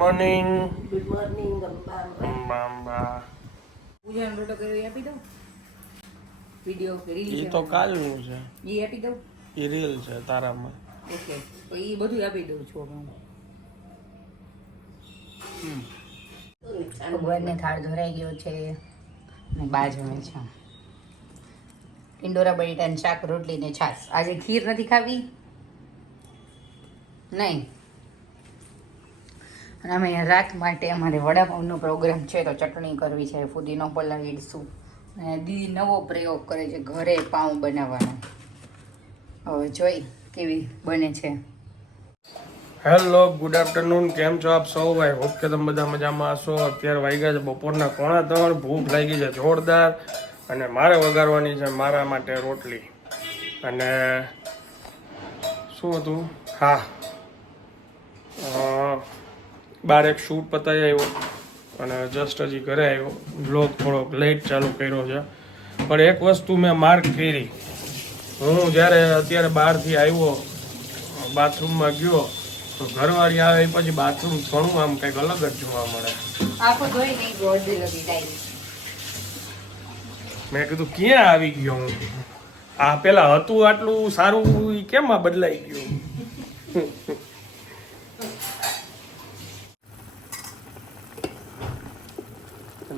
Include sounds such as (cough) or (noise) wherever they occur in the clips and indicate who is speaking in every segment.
Speaker 1: Morning
Speaker 2: good morning Amba
Speaker 3: પૂજાનો રોટો કર્યો આપી દઉં? વીડિયો રીલ
Speaker 1: એ તો કાલનું છે.
Speaker 3: એ આપી દઉં?
Speaker 1: એ રીલ છે તારામાં.
Speaker 3: ઓકે તો એ બધું આપી દઉં છું હું. ભગવાનને થાળ ધોરાઈ ગયો છે અને બા જમે છે. ટિંડોરા બટેટાનું શાક રોટલી ને છાશ. આજે ખીર નથી ખાવી? નહીં? અને અમે રાત માટે અમારે વડાપાઉંનો પ્રોગ્રામ છે તો ચટણી કરવી છે, ફુદીનો પલાવીશું અને દીદી નવો પ્રયોગ કરે છે ઘરે પાઉં બનાવવાનો. હવે જોઈ કેવી બને છે.
Speaker 1: હેલો, ગુડ આફ્ટરનૂન, કેમ છો આપ સૌ? ભાઈ હોપ કે તમે બધા મજામાં હશો. અત્યારે વાગ્યા છે બપોરના કોણા ત્રણ, ભૂખ લાગી છે જોરદાર અને મારે વગાડવાની છે મારા માટે રોટલી. અને શું હતું? હા. બાર એક શૂટ પતાવી આવ્યો અને જસ્ટ હજી ઘરે આવ્યો. બ્લોગ થોડોક લેટ ચાલુ કર્યો છે. પણ એક વસ્તુ મેં માર્ક કરી. હું જ્યારે અત્યારે બહારથી આવ્યો બાથરૂમમાં ગયો તો ઘરવાળી આવે પછી બાથરૂમ થોડું આમ કંઈક અલગ જ જોવા મળે. મેં કીધું ક્યાં આવી ગયો હું? આ પેલા હતું આટલું સારું કેમ બદલાઈ ગયું?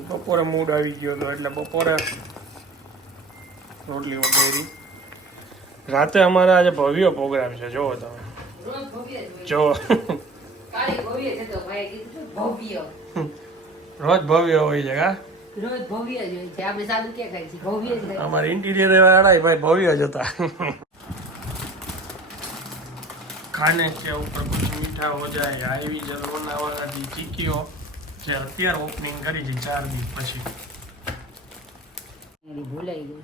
Speaker 1: બપોરે મૂડ આવી ગયો હતો એટલે બપોરે રોટલી વગેરે રાતે અમારે આજે ભવ્ય પ્રોગ્રામ છે જોવો તમે. જોવો રોજ ભવ્ય હોય છે કા. અમારે ઇન્ટિરિયર વાળા ભાઈ ભવ્ય જ હતા. ખાને કે ઉપર બધું મીઠા હો જાય આવી જે લોનાવાલાથી ચીકીઓ. જે અત્યારે ઓપનિંગ કરી છે ચાર દિવસ પછી.
Speaker 3: ભૂલાઈ ગઈ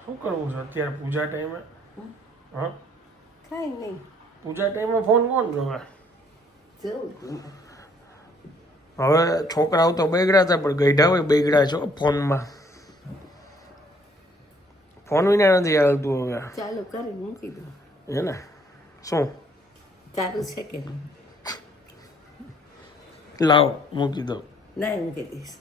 Speaker 1: શું કરવું છે અત્યારે પૂજા ટાઈમે હા?
Speaker 2: કઈ નહીં.
Speaker 1: પૂજા ટાઈમે ફોન કોણ જોવે?
Speaker 2: જવું
Speaker 1: હવે છોકરાઓ તો બગડ્યા હતા પણ ગઈઢા હોય બગડ્યા છો ફોનમાં. ફોન વિના નથી હાલતું હવે.
Speaker 2: ચાલુ કરી મૂકી દો.
Speaker 1: હે ને? શું?
Speaker 2: ચાલુ છે કે?
Speaker 1: લાવ મૂકી દો
Speaker 2: ના મૂકી દઈશ.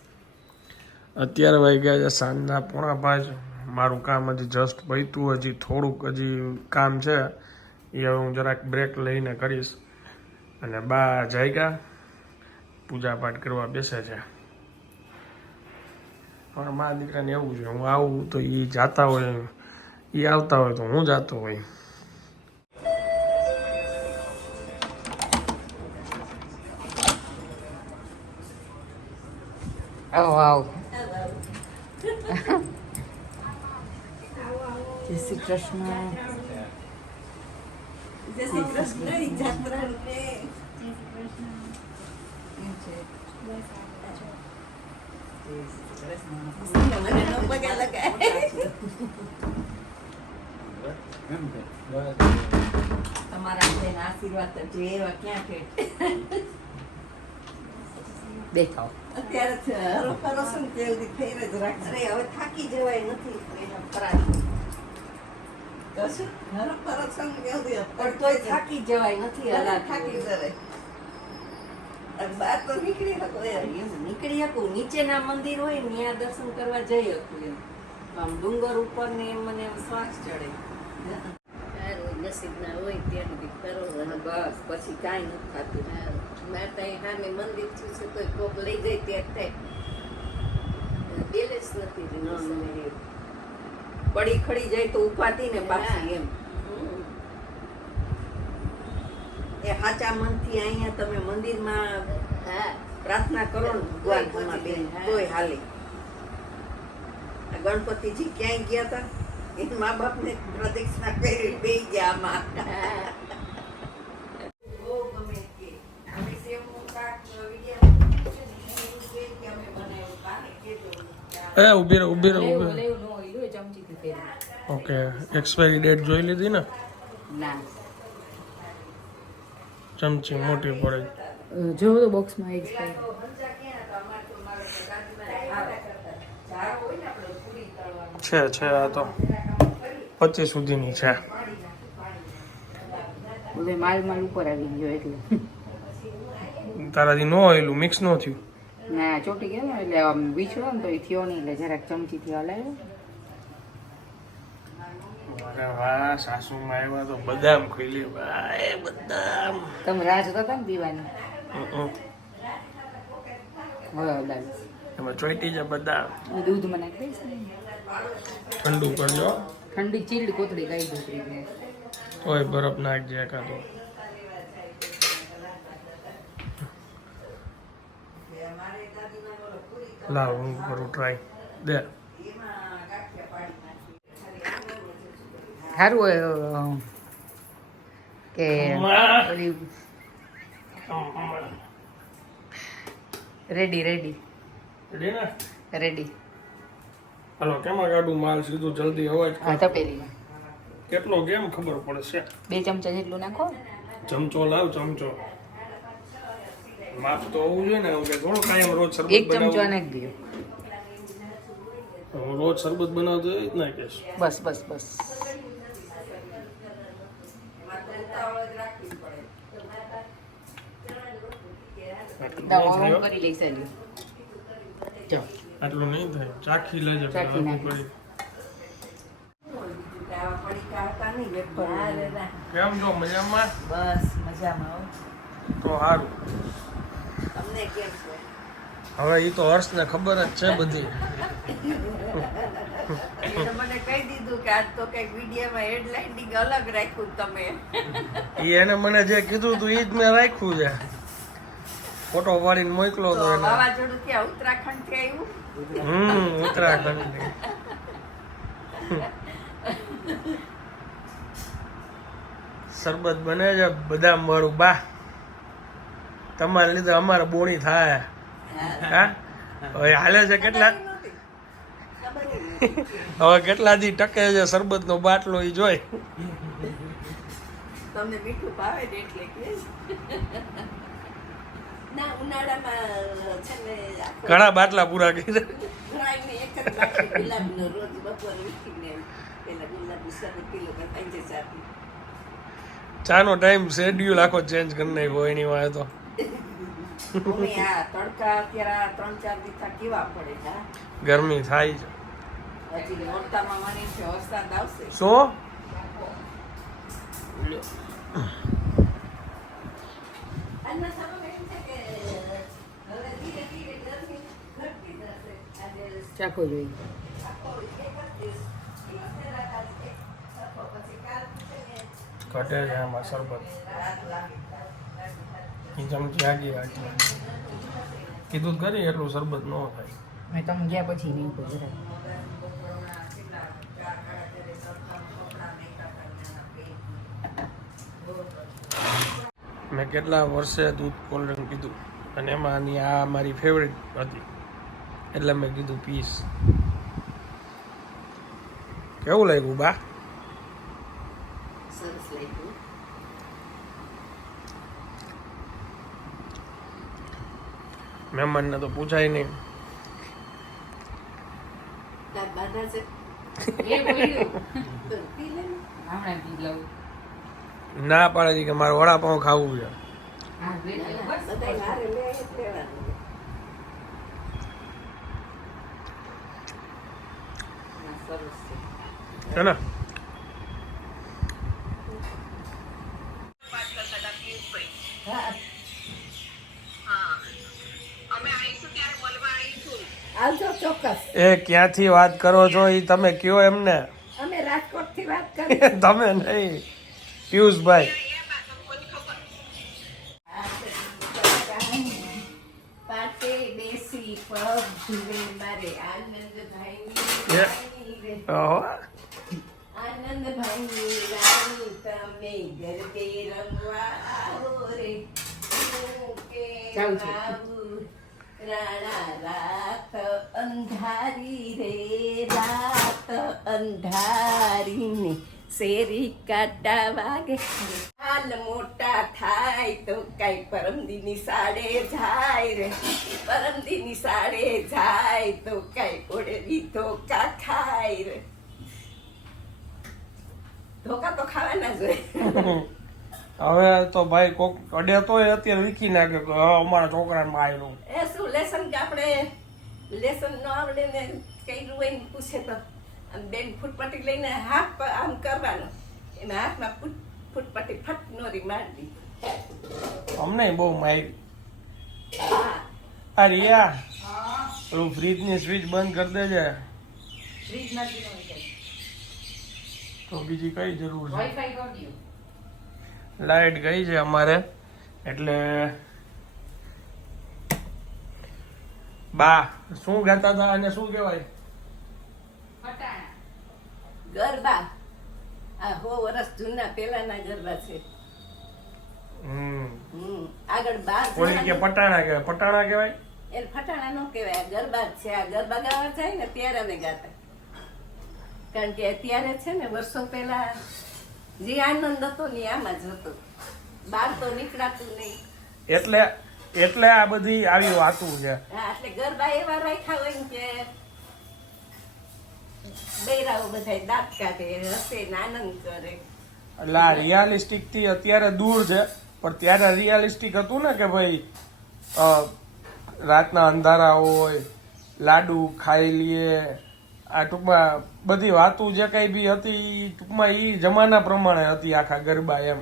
Speaker 1: અત્યારે વાગ્યા છે સાંજના પોણા પાંચ. મારું કામ હજી જસ્ટ પૈતું હજી થોડુંક હજી કામ છે. એ હું જરાક બ્રેક લઈને કરીશ. અને બા જાયગા પૂજા પાઠ કરવા બેસે છે. પણ મા દીકરાને એવું છે હું આવું તો એ જાતા હોય એ આવતા હોય તો હું જાતો હોય.
Speaker 3: આવો આવો. જય શ્રી કૃષ્ણ.
Speaker 2: જય શ્રી કૃષ્ણ જાત્રા રૂપે મને ન પગે લગાય તમારા આશીર્વાદ જે એવા ક્યાં કે
Speaker 3: દેખાવ.
Speaker 2: અત્યારે છે હરો ફરો છે ને જ રાખશે હવે થાકી જવાય નથી એના પરાઠે. કશું હરો ફરો છે પણ તોય થાકી જવાય નથી થાકી જવાય. બહાર તો નીકળી શકો નીકળી શકું નીચેના મંદિર હોય ને ત્યાં દર્શન કરવા જઈ શકું એમ. આમ ડુંગર ઉપર ને એમ મને શ્વાસ ચડે. નસીબ ના હોય ત્યાં સુધી કરો. બસ. પછી કાંઈ નથી થતું. મારે ત્યાં સામે મંદિર થયું છે તો કોક લઈ જાય ત્યાં થાય. બેલેન્સ નથી પડી ખડી જાય તો ઉપાતી ને પાછી એમ. એ સાચા મનથી અહીંયા તમે મંદિરમાં પ્રાર્થના કરો ને ભગવાન તમારા બેન તોય હાલે. ગણપતિજી ક્યાંય ગયા હતા એ મા બાપને પ્રદક્ષિણા કરી બે ગયા આમાં.
Speaker 1: એ રહે રહે રહે. ઓકે એક્સપાયરી ડેટ જોઈ લીધી ને. ચમચી મોટી પડે.
Speaker 3: જો તો બોક્સમાં એક છે.
Speaker 1: છે છે આ તો પચીસ સુધીની છે.
Speaker 3: બધે માલ માલ ઉપર આવી ગયો એટલે.
Speaker 1: તારાથી ન હોયેલું મિક્સ ન થયું.
Speaker 3: ના ચોટી ગયો ને એટલે આમ વીછળો ને તો એ થયો નહીં એટલે જરાક ચમચીથી હલાવ્યો
Speaker 1: અરે વાહ સાસુમાં આવ્યા તો બદામ ખોલી ભાઈ બદામ.
Speaker 3: તમે રાહ જોતા હતા ને પીવાની. હવે
Speaker 1: એમાં ચોઈટી છે બદામ
Speaker 3: હું દૂધમાં નાખી દઈશ ને.
Speaker 1: ઠંડુ કરજો
Speaker 3: ઠંડી ચીલ્ડ કોથળી ગાઈ દૂધ
Speaker 1: તોય બરફ નાખજે એકાદો. લાવ હું કરું ટ્રાય દે.
Speaker 3: સારું કે રેડી રેડી
Speaker 1: રેડી ને?
Speaker 3: રેડી
Speaker 1: હલો કેમાં કાઢું માલ સીધું જલ્દી અવાજ
Speaker 3: હા તપેલીમાં
Speaker 1: કેટલો કેમ ખબર પડશે
Speaker 3: બે ચમચા જેટલું નાખો.
Speaker 1: ચમચો લાવ ચમચો. માપ તો હોવું જોઈએ ને કે થોડો કાયમ રોજ શરબત
Speaker 3: એક ચમચો નાખી દો
Speaker 1: રોજ શરબત બનાવતો એ જ નાખીશ.
Speaker 3: બસ બસ બસ.
Speaker 1: આટલું નહીં થાય.
Speaker 3: કરી લઈશ હજી. જો
Speaker 1: આટલું નહીં થાય. ચાખી લેજો
Speaker 3: ચાખી
Speaker 1: કેમ છો? મજામાં?
Speaker 2: બસ મજામાં
Speaker 1: તો સારું
Speaker 2: તમને કેમ છે?
Speaker 1: હવે એ તો હર્ષને ખબર જ છે બધી.
Speaker 2: મને કહી દીધું કે આજ તો કંઈક વિડીયોમાં હેડલાઇનિંગ અલગ રાખ્યું તમે.
Speaker 1: એ એને મને જે કીધું તું એ જ મેં રાખ્યું છે. ફોટો પાડીને મોકલો
Speaker 2: તો
Speaker 1: એને.
Speaker 2: વાવાઝોડું ક્યાં ઉત્તરાખંડથી આવ્યું
Speaker 1: હમ ઉત્તરાખંડ શરબત બને છે બદામ વાળું. બા તમારે લીધે અમારે બોણી થાય. હા? હવે હાલે છે કેટલા? હવે કેટલા દી ટકે છે શરબત નો બાટલો એ જોઈ.
Speaker 2: તમને મીઠું ભાવે એટલે કે ના ઉનાળામાં છે ને આખો
Speaker 1: ઘણા બાટલા પૂરા કર્યા. ચાનો ટાઈમ શેડ્યુલ આખો ચેન્જ કરી નાખ્યો એની વાંહે તો.
Speaker 2: અમે આ તડકા અત્યારે આ ત્રણ ચાર દિવસ કેવા પડે છે હા?
Speaker 1: ગરમી થાય છે
Speaker 2: હજી નોરતામાં મને એમ છે વરસાદ આવશે
Speaker 1: શું
Speaker 2: આજના સમયમાં એમ છે કે હવે ધીરે ધીરે ગરમી ઘટતી જશે આજે
Speaker 3: ચાખો જોઈએ
Speaker 2: આખો એક જ દિવસ દિવસ ને રાત આજે એક સરખો પછી કાલ છે ને
Speaker 1: ઘટે છે એમાં શરબત એ ચમચી આગી આટલી કીધું કરી એટલું શરબત ન થાય
Speaker 3: મેં તમે ગયા પછી નહીં કહો
Speaker 1: મેં કેટલા વર્ષે દૂધ કોલ્ડ ડ્રિંક પીધું અને એમાં આ મારી ફેવરેટ હતી એટલે મેં કીધું પીસ. કેવું લાગ્યું બા? મહેમાનને તો પૂછાય નહીં.
Speaker 2: ના.
Speaker 1: પાડે કે મારે વડાપાઉં ખાવું છે
Speaker 3: હા બે
Speaker 2: ના, ના,
Speaker 3: બસ
Speaker 2: બધાય હારે લે એ જ લેવાનું. ના, સરસ છે
Speaker 1: છે ને
Speaker 2: હા. આવજો ચોક્કસ.
Speaker 1: એ ક્યાંથી વાત કરો છો એ તમે કયો એમને?
Speaker 2: અમે રાજકોટથી વાત (laughs) કરી
Speaker 1: તમે નહીં. પિયુષભાઈ.
Speaker 2: પાસે બેસી પગ મારે આનંદભાઈ રે રાણી તમે ગરબે રમવા આવો રે. રાણા રાત અંધારી રે. રાત અંધારી ને શેરી કાટા વાગે. હાલ મોટા થાય તો કઈ પરમદીની સાડે જાય રે. પરમદીની સાડે જાય તો કઈ ઓળેવી ધોકા ખાય રે. ધોકા તો ખાવાના જ હોય. (laughs)
Speaker 1: હવે તો ભાઈ કોક અડે તોય અત્યારે વીખી નાખે કે અમારા છોકરાને માર્યું
Speaker 2: એ શું લેસન કે આપણે લેસન ન આવડે ને કર્યું હોય ને પૂછે તો. આમ બેન ફૂટપટ્ટી લઈને હાથ પર આમ કરવાનો. એના હાથમાં ફૂટ ફૂટપટ્ટી ફટ નોરી મારી
Speaker 1: અમને બહુ મારી
Speaker 2: અરે
Speaker 1: આ રિયા પેલું ફ્રીજની સ્વિચ બંધ કરી દેજે.
Speaker 3: ફ્રીજ નથી
Speaker 1: તો બીજી કઈ જરૂર છે?
Speaker 3: લાઇટ
Speaker 1: લાઈટ ગઈ છે અમારે એટલે બા શું ગાતા હતા અને શું કહેવાય?
Speaker 2: ગરબા. આ હો વર્ષ જૂના પેલાના ગરબા છે. આગળ બાર
Speaker 1: કોઈ કે પટાણા કહેવાય? પટાણા કહેવાય?
Speaker 2: એને ફટાણા નો કહેવાય. ગરબા છે. આ ગરબા ગાવા જાય ને ત્યારે અમે ગાતા. કારણ કે અત્યારે છે ને વર્ષો પહેલા જે આનંદ હતો ને આમાં જ હતો. બહાર તો નીકળાતું નહીં.
Speaker 1: એટલે એટલે આ બધી આવી વાતું છે.
Speaker 2: હા એટલે ગરબા એવા રાખ્યા હોય કે બૈરાઓ બધા દાંત કાઢે હસે ને આનંદ કરે.
Speaker 1: એટલે આ રિયાલિસ્ટિકથી અત્યારે દૂર છે પણ ત્યારે રિયાલિસ્ટિક હતું ને કે ભાઈ રાતના અંધારા હોય લાડુ ખાઈ લઈએ આ ટૂંકમાં બધી વાતો જે કઈ બી હતી ટૂંકમાં ઈ જમાના પ્રમાણે હતી આખા ગરબા એમ.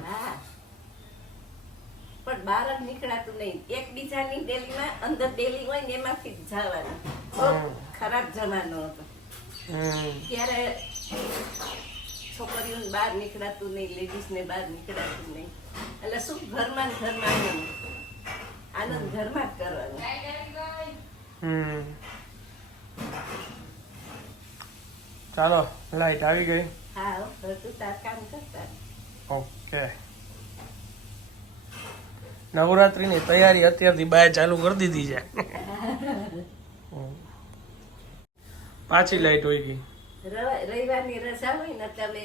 Speaker 2: પણ બહાર જ નીકળાતું નહીં. એકબીજાની ડેલીમાં અંદર ડેલી હોય ને એમાંથી જ જવાનું. ખરાબ જમાનો હતો. ત્યારે છોકરીઓને બહાર નીકળાતું નહીં લેડીઝને બહાર નીકળાતું નહીં. એટલે શું ઘરમાં ને ઘરમાં આનંદ ઘરમાં જ કરવાનો.
Speaker 1: હમ. ચાલો લાઈટ આવી ગઈ. ઓકે નવરાત્રીની તૈયારી અત્યારથી બાય ચાલુ કરી દીધી છે. પાછી લાઈટ હોય ગઈ.
Speaker 2: રવા- રવિવારની રજા હોય ને તમે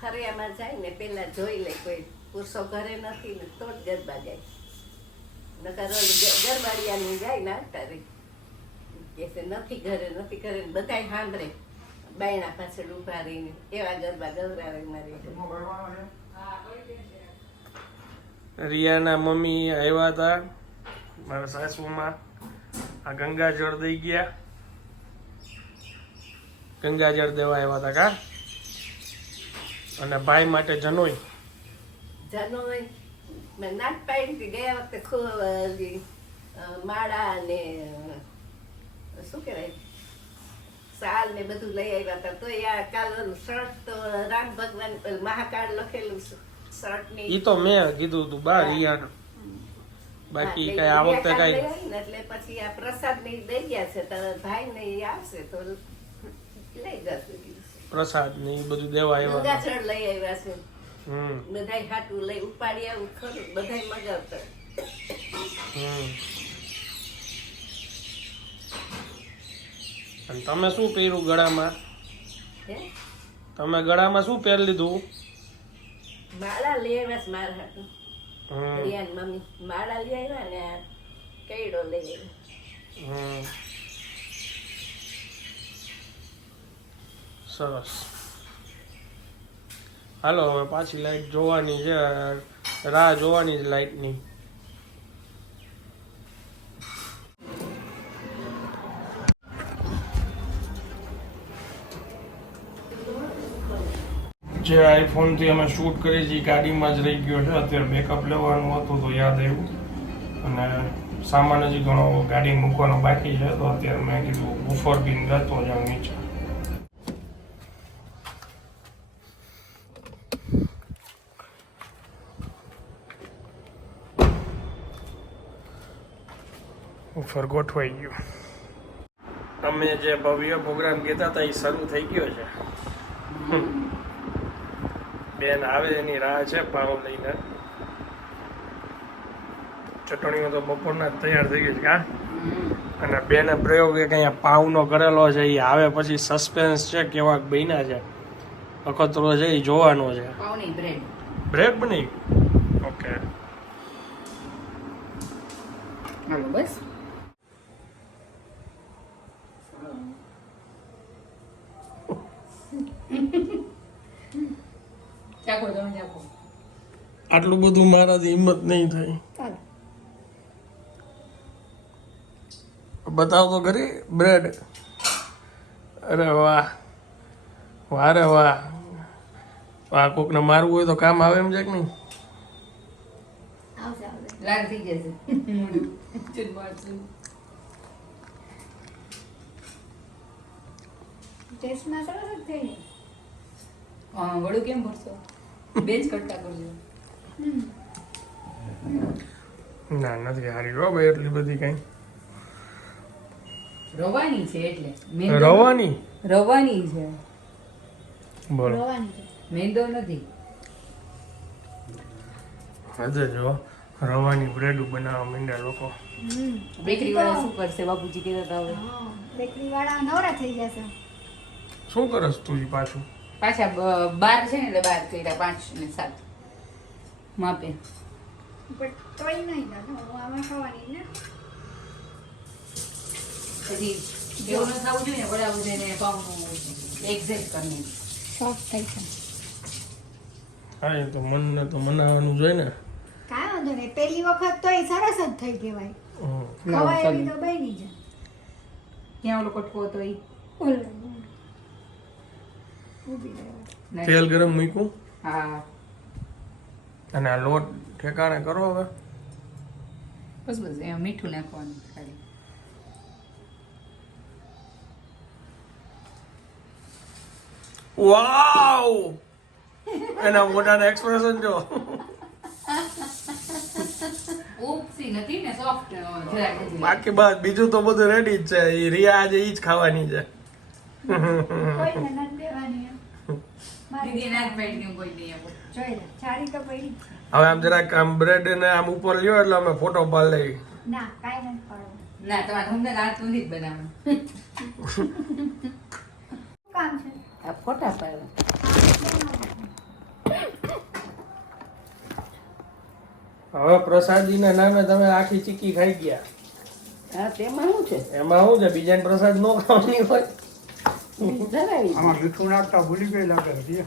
Speaker 2: ફરિયામાં જાય ને પેલા જોઈ લે કોઈ પુરુષો ઘરે નથી ને તો જ ગરબા જાય નકર ગરબાડિયાની જાય ને આવતા રહી કે છે નથી ઘરે નથી ઘરે. બધાય સાંભળે બાયણા પાછળ ઊભા રહીને એવા ગરબા ગવરાવે મારી
Speaker 1: રિયાના મમ્મી આવ્યા હતા મારા સાસુમાં. આ ગંગાજળ દઈ ગયા. ગંગાજળ દેવા આવ્યા હતા કા? અને ભાઈ માટે જનોઈ.
Speaker 2: જનોય મેં નાટ પાડી ગયા વખતે ખૂબ માળા ને અ, શું કહેવાય? સાલ ને બધું લઈ આવ્યા હતા. તો આ કાલ શર્ટ તો રામ ભગવાન મહાકાળ લખેલું શર્ટની
Speaker 1: ઈ તો મેં કીધું હતું બા રિયાનું બાકી કઈ આ વખતે કઈ
Speaker 2: એટલે પછી આ પ્રસાદની દઈ ગયા છે. તો ભાઈ ને આવશે તો લઈ જશે.
Speaker 1: પ્રસાદ ને એ બધું દેવા આવ્યા
Speaker 2: ગંગાજળ લઈ આવ્યા છે.
Speaker 1: હમ.
Speaker 2: બધાય હાટું લઈ ઉપાડી આવું ખરું. બધાય મગાવતા.
Speaker 1: હમ. અને તમે શું પહેર્યું ગળામાં? તમે ગળામાં શું પહેરી લીધું?
Speaker 2: માળા લઈ આવ્યા મારા હાટું રિયાન મમ્મી માળા લઈ આવ્યા ને કઈડો લઈ આવ્યા.
Speaker 1: સરસ. હાલો હવે પાછી લાઈટ જોવાની છે રાહ જોવાની છે લાઈટની. જે આઈફોનથી અમે શૂટ કરી છે એ ગાડીમાં જ રહી ગયો છે. અત્યારે બેકઅપ લેવાનું હતું તો યાદ આવ્યું. અને સામાન હજી ઘણો ગાડી મૂકવાનો બાકી છે તો અત્યારે મેં કીધું બુફર બિન જતો જાઉં નીચે. બુફર ગોઠવાઈ ગયું. અમે જે ભવ્ય પ્રોગ્રામ કહેતા હતા એ શરૂ થઈ ગયો છે. બેન આવે એની રાહ છે પાવ લઈને. ચટણીઓ તો બપોરના તૈયાર થઈ ગઈ છે કા અને બેને પ્રયોગ એક અહીંયા પાવનો કરેલો છે એ આવે પછી સસ્પેન્સ છે કેવાક બન્યા છે. અખતરો છે એ જોવાનો છે.
Speaker 3: બ્રેડ.
Speaker 1: બ્રેક બની ઓકે.
Speaker 3: બસ ચાખો તમે ચાખો
Speaker 1: આટલું બધું મારાથી હિંમત નહીં થાય. બતાવ તો ખરી બ્રેડ. અરે વાહ. વાહ રે વાહ. વાહ કોકને મારવું હોય તો કામ આવે એમ છે કે નહીં?
Speaker 3: લાલ થઈ જશે
Speaker 4: ટેસ્ટમાં સરસ જ થઈ
Speaker 3: વડું કેમ ભરશો? બેન્ચ કરતા કરજો.
Speaker 1: ના નથી હારી. રો ભાઈ એટલી બધી કઈ?
Speaker 3: રવાની છે એટલે.
Speaker 1: રવાની?
Speaker 3: રવાની છે.
Speaker 1: બોલો.
Speaker 3: મેંદો નથી.
Speaker 1: હજે જો રવાની બ્રેડ બનાવવા માંડ્યા લોકો.
Speaker 3: બેકરી વાળા શું કરશે? બાપુજી કહેતા હતા હવે.
Speaker 4: બેકરી વાળા નવરા થઈ જશે
Speaker 1: શું કરસ તું પાછું?
Speaker 3: પાછા બાર છે ને એટલે બાર કર્યા પાંચ ને સાત. માપે
Speaker 4: તોય
Speaker 3: પછી જેવું ન થવું જોઈએ ને વડા બધાને પાઉંનું એક્ઝેક્ટ કરીને
Speaker 4: સોફ્ટ થઈ છે
Speaker 1: હા એ તો મનને તો મનાવવાનું જોઈએ ને.
Speaker 4: કાંઈ વાંધો નહીં પહેલી વખત તો એ સરસ જ થઈ કહેવાય. ખવાય એવી તો બની જાય.
Speaker 3: ક્યાં ઓલો કટકો હતો
Speaker 4: ઓલે
Speaker 1: તેલ ગરમ મૂક્યું.
Speaker 3: હા.
Speaker 1: અને આ લોટ ઠેકાણે કરો હવે.
Speaker 3: બસ બસ એમાં મીઠું નાખવાનું ખાલી.
Speaker 1: વાવ! એના મોઢાના એક્સપ્રેશન જો. બાકી બસ બીજું તો બધું રેડી જ છે. એ રિયા આજે ઈ જ ખાવાની છે. હવે આમ જરાક આમ બ્રેડ ને આમ ઉપર લ્યો એટલે અમે ફોટો પાડ લઈ
Speaker 4: ના કાંઈ નથી
Speaker 3: ના તમારે ધંધા રાત નથી જ બનાવવાનું.
Speaker 4: કામ છે?
Speaker 3: આ ફોટા પાડવા.
Speaker 1: હવે પ્રસાદીના નામે તમે આખી ચીકી ખાઈ ગયા.
Speaker 3: હા તેમાં શું છે?
Speaker 1: એમાં શું છે? બીજાને પ્રસાદ નો ખાવાની હોય?
Speaker 5: આમાં મીઠું નાખતા ભૂલી ગઈ લાગે છે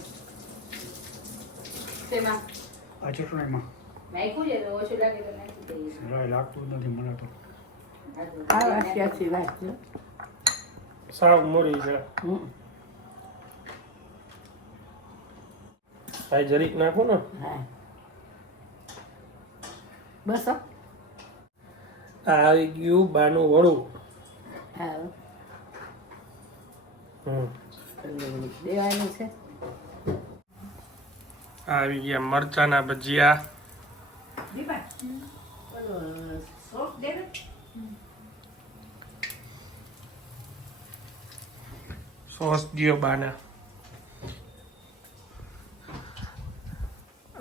Speaker 5: આ ચટણીમાં. લાગતું નથી મને તો.
Speaker 1: સાવ મોરી છે. ભાઈ જરીક નાખો ને?
Speaker 3: હા. બસ
Speaker 1: આ આવી ગયું બાનું વડું.
Speaker 3: હા. દેવાનું છે
Speaker 1: આવી ગયા મરચાના ભજીયા. સોસ દિયો બાને.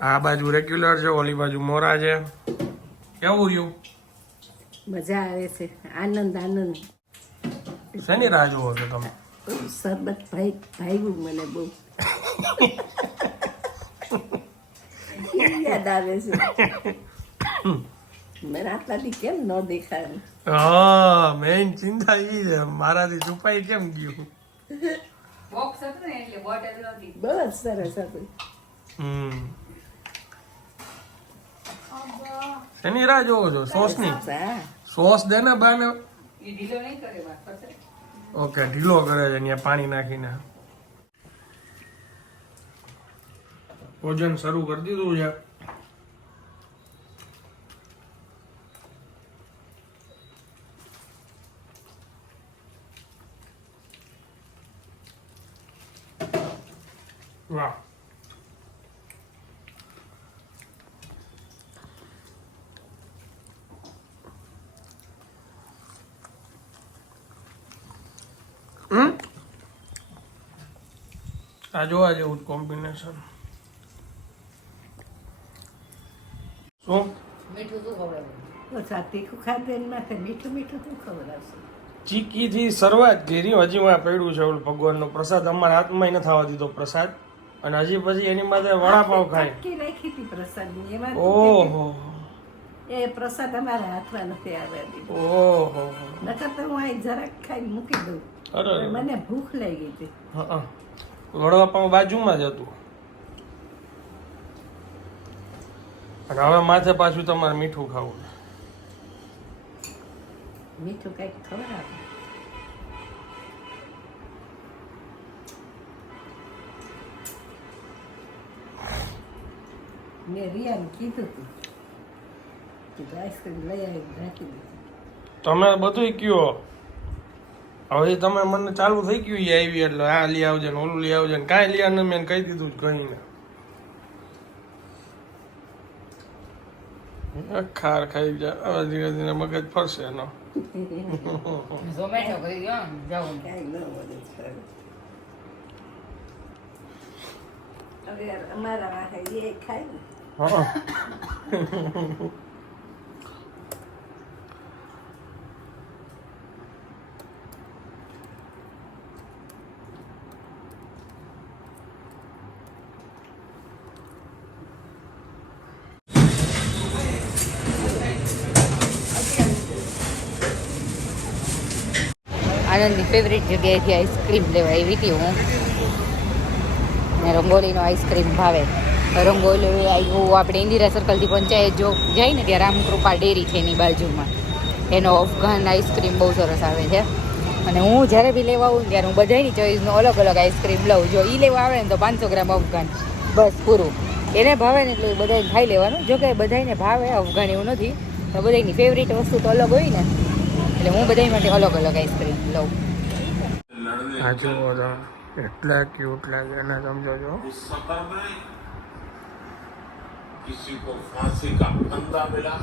Speaker 1: આ બાજુ રેગ્યુલર છે ઓલી બાજુ મોરા છે. કેવું રહ્યું?
Speaker 2: મજા આવે છે. આનંદ આનંદ.
Speaker 1: શેની રાહ જોવો છો તમે?
Speaker 2: સરબત ભાઈ ભાઈગું મને બહુ. યાદ આવે છે. મેં આટલાથી કેમ ન દેખાયું?
Speaker 1: હા મેન ચિંતા એ છે મારાથી છુપાઈ કેમ ગયું?
Speaker 3: બોક્સ હતું ને એટલે બોટલ નહોતી.
Speaker 2: બસ સરસ હતું.
Speaker 1: હમ. શેની રાહ જોવો છો સોસની? સોસ દે ને બાને.
Speaker 3: એ ઢીલો નહીં કરે વાત કરશે
Speaker 1: ઓકે ઢીલો કરે છે અહીંયા પાણી નાખીને. ભોજન શરૂ કરી દીધું છે. વાહ. આ જોવા જેવું કોમ્બિનેશન શું?
Speaker 3: ખબર
Speaker 2: બસ તીખું ખાધે ને માથે મીઠું મીઠું શું ખબર
Speaker 1: ચીકીથી શરૂઆત કરી હજીમાં પડ્યું છે ઓલું ભગવાનનો પ્રસાદ. અમારા હાથમાં ન થવા દીધો પ્રસાદ. અને હજી પછી એની માથે વડાપાવ ખાય. ઓહો.
Speaker 6: એ પ્રસાદ અમારા હાથમાં નથી આવ્યા દીધો.
Speaker 1: ઓહો.
Speaker 6: નકર તો હું અહીં જરાક ખાઈ મૂકી દઉં. મને ભૂખ લાગી હતી.
Speaker 1: હા. વડાપાવ બાજુમાં જ હતું. અને હવે માથે પાછું તમારે મીઠું ખાવું.
Speaker 6: મીઠું કંઈક આપે મેં રિયાને કીધું હતું કે આઈસ્ક્રીમ લઈ આવી રાખી દીધી
Speaker 1: તમે બધું કયો. હવે તમે મને ચાલુ થઈ ગયું એ આવી એટલે આ લઈ આવજે ને ઓલું લઈ આવજે ને કાંઈ લઈ આવે મેં કહી દીધું જ કહીને ખાર ખાઈ જાય હવે ધીરે ધીરે મગજ ફરશે એનો. (laughs)
Speaker 6: ન અમારા ખાય ને. (laughs)
Speaker 3: આનંદની ફેવરેટ જગ્યાએથી આઈસ્ક્રીમ લેવા આવી હતી હું. અને રંગોલીનો આઈસ્ક્રીમ ભાવે. રંગોલી આવ્યું, આપણે ઇન્દિરા સર્કલથી પંચાયત જો જાય ને ત્યાં રામકૃપા ડેરી છે એની બાજુમાં. એનો અફઘાન આઈસ્ક્રીમ બહુ સરસ આવે છે. અને હું જ્યારે બી લેવા આવું ત્યારે હું બધાની ચોઈસનું અલગ અલગ આઈસ્ક્રીમ લઉં. જો એ લેવા આવે ને તો પાંચસો ગ્રામ અફઘાન. બસ પૂરું. એને ભાવે ને એટલે બધાને ખાઈ લેવાનું. જો કે બધાને ભાવે અફઘાન એવું નથી. બધાની ફેવરિટ વસ્તુ તો અલગ હોય ને. એટલે હું બધા માટે અલગ અલગ આઈસ્ક્રીમ લઉં
Speaker 1: આ જુઓ તો એટલા ક્યુટ લાગે ને સમજો છો
Speaker 7: उस सफर में किसी को फांसी का फंदा मिला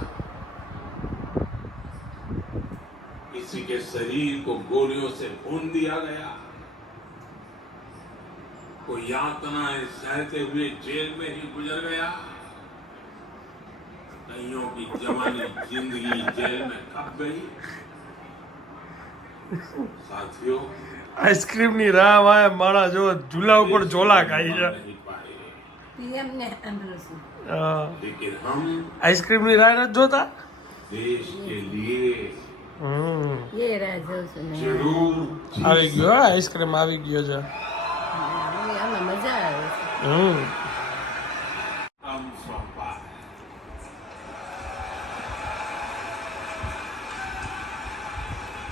Speaker 7: किसी के शरीर को गोलियों से भून दिया गया कोई यातनाएं सहते हुए जेल में ही गुजर गया कईयों की जवानी जिंदगी जेल में कब गई साथियों
Speaker 1: આઈસ્ક્રીમની રાહ વાય માળા જો ઝૂલા ઉપર ઝોલા ખાઈ છે. આઈસ્ક્રીમની રાહ નથી જોતા? આવી ગયો આઈસ્ક્રીમ આવી ગયો છે.
Speaker 6: મજા આવે છે.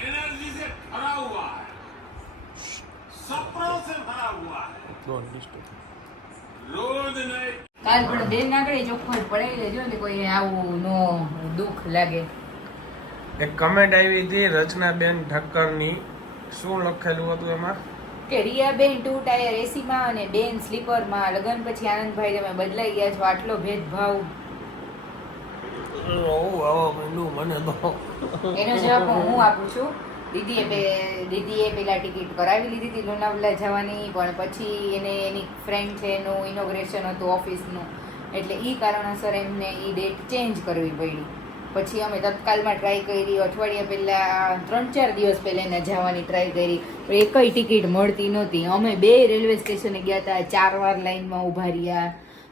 Speaker 7: एनर्जी से भरा हुआ है सपनों से भरा हुआ है
Speaker 1: ડોન્ટ ડિસ્ટર્બ
Speaker 7: रोज नए
Speaker 3: કાલ પણ બેન આગળ ચોખ્ખો પડાવી લેજો ને કોઈ આવું નો દુઃખ લાગે
Speaker 1: એક કમેન્ટ આવી હતી રચનાબેન ઠક્કરની શું લખેલું હતું એમાં
Speaker 3: કે રિયાબેન ટુ ટાયર એસીમાં અને બેન સ્લીપરમાં લગન પછી આનંદભાઈ તમે બદલાઈ ગયા છો આટલો ભેદભાવ
Speaker 1: ઓહ આવો મીંડું
Speaker 3: એનો જવાબ હું આપું છું. દીદીએ દીદીએ પેલા ટિકિટ કરાવી લીધી હતી લોનાવલા જવાની, પણ પછી એને એની ફ્રેન્ડ છે, એનું ઇનોગ્રેશન હતું ઓફિસનું. એટલે એ કારણોસર એમને એ ડેટ ચેન્જ કરવી પડી. પછી અમે તત્કાલમાં ટ્રાય કરી. અઠવાડિયા પહેલાં ત્રણ ચાર દિવસ પહેલાં એને જવાની ટ્રાય કરી. પણ એકય ટિકિટ મળતી નહોતી. અમે બે રેલવે સ્ટેશને ગયા હતા ચાર વાર લાઈનમાં ઊભા રહ્યા.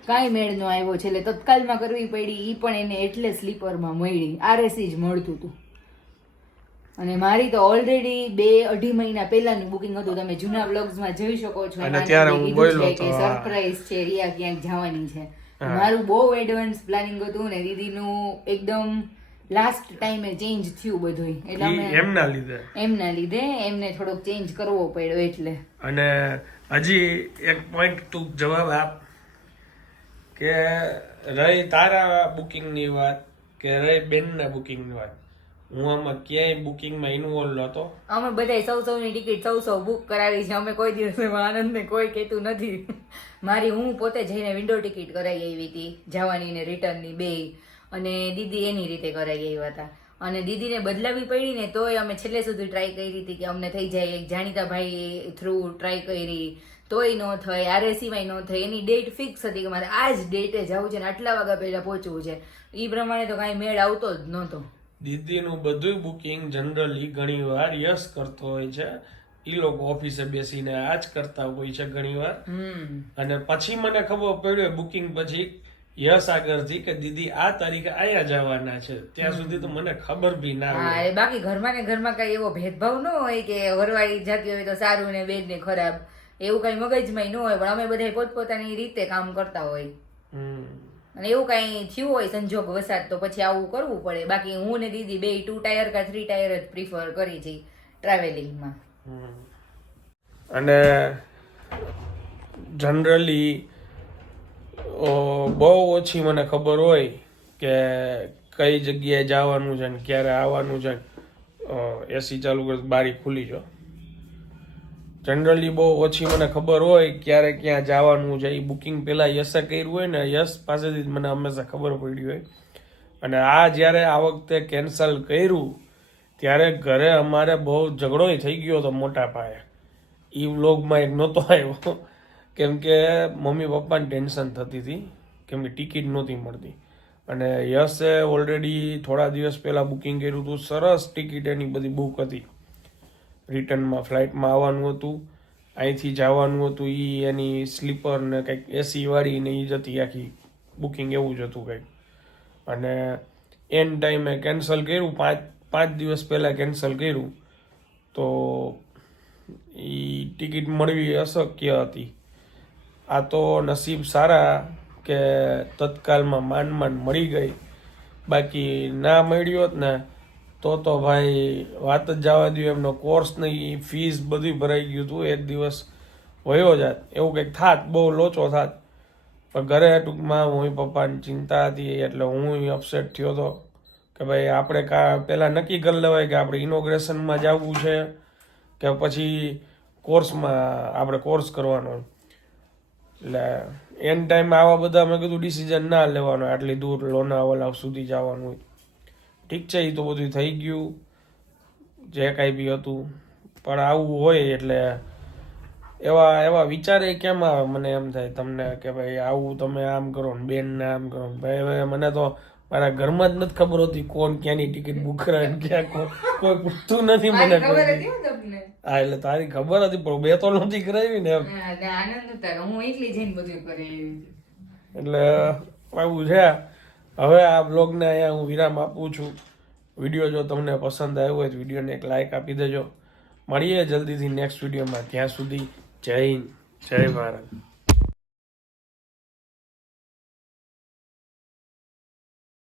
Speaker 3: કાંઈ મેળ નો આવ્યો છે એટલે તત્કાલમાં કરવી પડી એ પણ એને એટલે સ્લીપરમાં મળી. આરએસી જ મળતું હતું અને મારી તો ઓલરેડી બે અઢી મહિના પહેલાનું બુકિંગ હતું. તમે જૂના વ્લોગ્સમાં જોઈ શકો છો.
Speaker 1: અને ત્યારે હું બોલ્યો હા.
Speaker 3: સરપ્રાઈઝ છે રિયા ક્યાંક જવાની છે. મારું બહુ એડવાન્સ પ્લાનિંગ હતું ને દીદીનું એકદમ લાસ્ટ ટાઈમે ચેન્જ થયું બધું એટલે અમે
Speaker 1: એમના લીધે?
Speaker 3: એમના લીધે એમને થોડોક ચેન્જ કરવો પડ્યો એટલે.
Speaker 1: અને હજી એક પોઈન્ટ તું જવાબ આપ કે રહી તારા બુકિંગની વાત કે રહી બેનના બુકિંગની વાત? હું આમાં ક્યાંય બુકિંગમાં ઇન્વોલ્વ નહોતો
Speaker 3: અમે બધાય સૌ સૌની ટિકિટ સૌ સૌ બુક કરાવી છે. અમે કોઈ દિવસ આનંદને કોઈ કહેતું નથી. મારી હું પોતે જઈને વિન્ડો ટિકિટ કરાવી આવી હતી જવાની ને રિટર્નની બે. અને દીદી એની રીતે કરાવી આવ્યા હતા. અને દીદીને બદલાવી પડી ને તોય અમે છેલ્લે સુધી ટ્રાય કરી હતી કે અમને થઈ જાય. એક જાણીતા ભાઈ થ્રુ ટ્રાય કરી. તોય ન થાય આરે સિવાય ન થાય. એની ડેટ ફિક્સ હતી કે મારે આ જ ડેટે જવું છે ને આટલા વાગ્યા પહેલા પહોંચવું છે. એ પ્રમાણે તો કાંઈ મેળ આવતો જ નહોતો.
Speaker 1: દીદીનું બધું બુકિંગ જનરલી ઘણી વાર યસ કરતો હોય છે. એ લોકો ઓફિસે બેસીને આ જ કરતા હોય છે ઘણી વાર.
Speaker 3: હમ.
Speaker 1: અને પછી મને ખબર પડ્યો બુકિંગ પછી યસ આગળથી કે દીદી આ તારીખે આયા જવાના છે. ત્યાં સુધી તો મને ખબર બી ના હોય.
Speaker 3: બાકી ઘરમાં ને ઘરમાં કઈ એવો ભેદભાવ ન હોય કે વરવાળી જતી હોય તો સારું ને બેન ને ખરાબ. એવું કઈ મગજમાં ન હોય પણ અમે બધા પોતપોતાની રીતે કામ કરતા હોય
Speaker 1: હમ.
Speaker 3: અને એવું કઈ થયું હોય સંજોગ વસાત તો પછી આવું કરવું પડે બાકી હું ને દીદી બે ટુ ટાયર કા થ્રી ટાયર જ પ્રિફર કરી છે ટ્રાવેલિંગમાં
Speaker 1: હમ. અને જનરલી બહુ ઓછી મને ખબર હોય કે કઈ જગ્યાએ જવાનું છે ને ક્યારે આવવાનું છે એસી ચાલુ કરી બારી ખુલી જો જનરલી બહુ ઓછી મને ખબર હોય ક્યારે ક્યાં જવાનું છે. એ બુકિંગ પહેલાં યશે કર્યું હોય ને યશ પાસેથી જ મને હંમેશા ખબર પડી હોય. અને આ જ્યારે આ વખતે કેન્સલ કર્યું, ત્યારે ઘરે અમારે બહુ ઝઘડોય થઈ ગયો હતો મોટા પાયે. એ વ્લોગમાં એક નહોતો આવ્યો. કેમ કે મમ્મી પપ્પાને ટેન્શન થતી હતી. કેમ કે ટિકિટ નહોતી મળતી. અને યશે ઓલરેડી થોડા દિવસ પહેલાં બુકિંગ કર્યું હતું. સરસ ટિકિટ એની બધી બુક હતી. રિટર્નમાં ફ્લાઇટમાં આવવાનું હતું. અહીંથી જવાનું હતું. એ એની સ્લીપર ને કંઈક એસીવાળી ને એ જ હતી આખી. બુકિંગ એવું જ હતું કંઈક. અને એન ટાઈમે કેન્સલ કર્યું. પાંચ પાંચ દિવસ પહેલાં કેન્સલ કર્યું. તો એ ટિકિટ મળવી અશક્ય હતી. આ તો નસીબ સારા કે તત્કાલમાં માંડ માંડ મળી ગઈ. બાકી ના મળ્યો હોત ને તો તો ભાઈ વાત જ જવા દઉં એમનો કોર્સ નહીં ફીસ બધી ભરાઈ ગયું હતું એક દિવસ વયો જાત. એવું કંઈક થાત, બહુ લોચો થાત. પણ ઘરે ટૂંકમાં હું પપ્પાની ચિંતા હતી, એટલે હું અપસેટ થયો હતો કે ભાઈ આપણે કા પહેલાં નક્કી કરી લેવાય કે આપણે ઇનોગ્રેશનમાં જવું છે, કે પછી કોર્સમાં આપણે કોર્સ કરવાનો. એટલે એન ટાઈમે આવા બધા મેં કીધું ડિસિઝન ના લેવાનો, આટલી દૂર લોનાવાલા સુધી જવાનું હોય. ઠીક છે એ તો બધું થઈ ગયું જે કાંઈ બી હતું. પણ આવું હોય એટલે એવા એવા વિચારે કેમ આવે? મને એમ થાય તમને કે ભાઈ આવું તમે આમ કરો ને બેનને આમ કરો ભાઈ. હવે મને તો મારા ઘરમાં જ નથી ખબર હોતી કોણ ક્યાંની ટિકિટ બુક કરાવે ક્યાં કોણ કોઈ પૂછતું નથી મને
Speaker 3: હો
Speaker 1: એટલે તારી ખબર હતી પણ બે તો નથી કરાવી ને એમ.
Speaker 3: હા, એટલે આનંદ હતા હું એકલી જઈને બધું કરી
Speaker 1: એટલે આવું છે. હવે આ બ્લોગને અહીંયા હું વિરામ આપું છું. વીડિયો જો તમને પસંદ આવ્યો હોય તો વિડીયોને એક લાઇક આપી દેજો. મળીએ જલ્દીથી નેક્સ્ટ વિડીયોમાં. ત્યાં સુધી જય હિન્દ, જય ભારત.